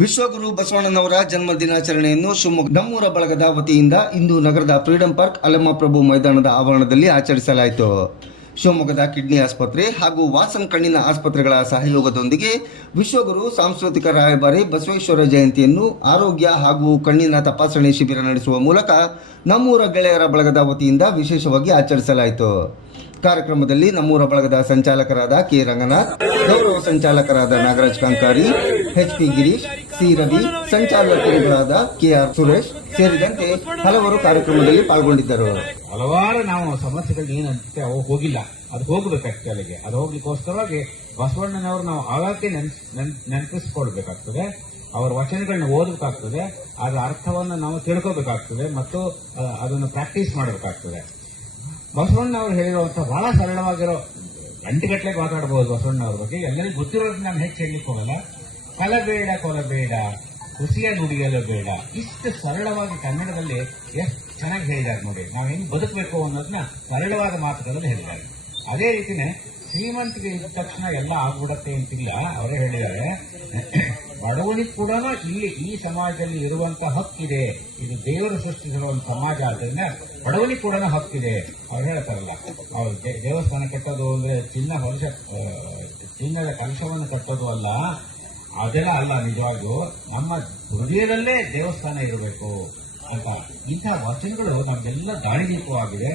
ವಿಶ್ವಗುರು ಬಸವಣ್ಣನವರ ಜನ್ಮ ದಿನಾಚರಣೆಯನ್ನು ಶಿವಮೊಗ್ಗ ನಮ್ಮೂರ ಬಳಗದ ವತಿಯಿಂದ ಇಂದು ನಗರದ ಫ್ರೀಡಂ ಪಾರ್ಕ್ ಅಲ್ಲಮಪ್ರಭು ಮೈದಾನದ ಆವರಣದಲ್ಲಿ ಆಚರಿಸಲಾಯಿತು. ಶಿವಮೊಗ್ಗದ ಕಿಡ್ನಿ ಆಸ್ಪತ್ರೆ ಹಾಗೂ ವಾಸನ್ ಕಣ್ಣಿನ ಆಸ್ಪತ್ರೆಗಳ ಸಹಯೋಗದೊಂದಿಗೆ ವಿಶ್ವಗುರು ಸಾಂಸ್ಕೃತಿಕ ರಾಯಭಾರಿ ಬಸವೇಶ್ವರ ಜಯಂತಿಯನ್ನು ಆರೋಗ್ಯ ಹಾಗೂ ಕಣ್ಣಿನ ತಪಾಸಣೆ ಶಿಬಿರ ನಡೆಸುವ ಮೂಲಕ ನಮ್ಮೂರ ಗೆಳೆಯರ ಬಳಗದ ವತಿಯಿಂದ ವಿಶೇಷವಾಗಿ ಆಚರಿಸಲಾಯಿತು. ಕಾರ್ಯಕ್ರಮದಲ್ಲಿ ನಮ್ಮೂರ ಬಳಗದ ಸಂಚಾಲಕರಾದ ಕೆ ರಂಗನಾಥ್, ಗೌರವ ಸಂಚಾಲಕರಾದ ನಾಗರಾಜ್ ಕಾಂಕಾರಿ, ಎಚ್.ಪಿ. ಗಿರೀಶ್, ಸಿ ರವಿ, ಸಂಚಾಲಕರುಗಳಾದ ಕೆಆರ್ ಸುರೇಶ್ ಸೇರಿದಂತೆ ಹಲವರು ಕಾರ್ಯಕ್ರಮದಲ್ಲಿ ಪಾಲ್ಗೊಂಡಿದ್ದರು. ಹಲವಾರು ನಾವು ಸಮಸ್ಯೆಗಳು ಏನಂತೆ ಅವು ಹೋಗಿಲ್ಲ, ಅದು ಹೋಗಬೇಕಾಗ್ತದೆ. ಅಲ್ಲಿಗೆ ಅದು ಹೋಗ್ಲಿಕ್ಕೋಸ್ಕರವಾಗಿ ಬಸವಣ್ಣನವರು ನಾವು ಆಳಕ್ಕೆ ನೆನಪಿಸ್ಕೊಳ್ಬೇಕಾಗ್ತದೆ. ಅವರ ವಚನಗಳನ್ನ ಓದಬೇಕಾಗ್ತದೆ, ಅದರ ಅರ್ಥವನ್ನು ನಾವು ತಿಳ್ಕೋಬೇಕಾಗ್ತದೆ ಮತ್ತು ಅದನ್ನು ಪ್ರಾಕ್ಟೀಸ್ ಮಾಡಬೇಕಾಗ್ತದೆ. ಬಸವಣ್ಣ ಅವರು ಹೇಳಿರುವಂತಹ ಬಹಳ ಸರಳವಾಗಿರೋ ಗಂಟೆಗಟ್ಟಲೆ ಮಾತಾಡಬಹುದು ಬಸವಣ್ಣ ಅವ್ರ ಬಗ್ಗೆ. ಎಲ್ಲರಿಗೂ ಗೊತ್ತಿರೋದನ್ನ ನಾನು ಹೆಚ್ಚು ಹೇಳಲಿಕ್ಕೆ ಹೋಗಲ್ಲ. ಕಲಬೇಡ ಕೊಲಬೇಡ, ಹುಸಿಯ ನುಡಿಯಲು ಬೇಡ, ಇಷ್ಟು ಸರಳವಾಗಿ ಕನ್ನಡದಲ್ಲಿ ಎಷ್ಟು ಚೆನ್ನಾಗಿ ಹೇಳಿದ್ದಾರೆ ನೋಡಿ. ನಾವು ಹೆಂಗ್ ಬದುಕಬೇಕು ಅನ್ನೋದನ್ನ ಸರಳವಾದ ಮಾತುಗಳಲ್ಲಿ ಹೇಳಿದ್ದಾರೆ. ಅದೇ ರೀತಿನೇ ಶ್ರೀಮಂತಿಗೆ ಇದ್ದ ತಕ್ಷಣ ಎಲ್ಲ ಆಗ್ಬಿಡತ್ತೆ ಅಂತಿಲ್ಲ. ಅವರೇ ಹೇಳಿದ್ದಾರೆ, ಬಡವನಿಗೆ ಕೂಡ ಇಲ್ಲಿ ಈ ಸಮಾಜದಲ್ಲಿ ಇರುವಂತಹ ಹಕ್ಕಿದೆ. ಇದು ದೇವರು ಸೃಷ್ಟಿಸಿರುವಂತ ಸಮಾಜ, ಆದ್ರಿಂದ ಬಡವನಿಗೆ ಕೂಡ ಹಕ್ಕಿದೆ. ಅವ್ರು ಹೇಳ್ತಾರಲ್ಲ, ಅವ್ರು ದೇವಸ್ಥಾನ ಕಟ್ಟೋದು ಅಂದ್ರೆ ಚಿನ್ನದ ಕಲಶವನ್ನು ಕಟ್ಟೋದು ಅಲ್ಲ, ಅದೆಲ್ಲ ಅಲ್ಲ. ನಿಜವಾಗ್ಲೂ ನಮ್ಮ ಹೃದಯದಲ್ಲೇ ದೇವಸ್ಥಾನ ಇರಬೇಕು ಅಂತ ಇಂತಹ ವಚನಗಳು ನಮಗೆಲ್ಲ ದಾರಿದೀಪವಾಗಿದೆ.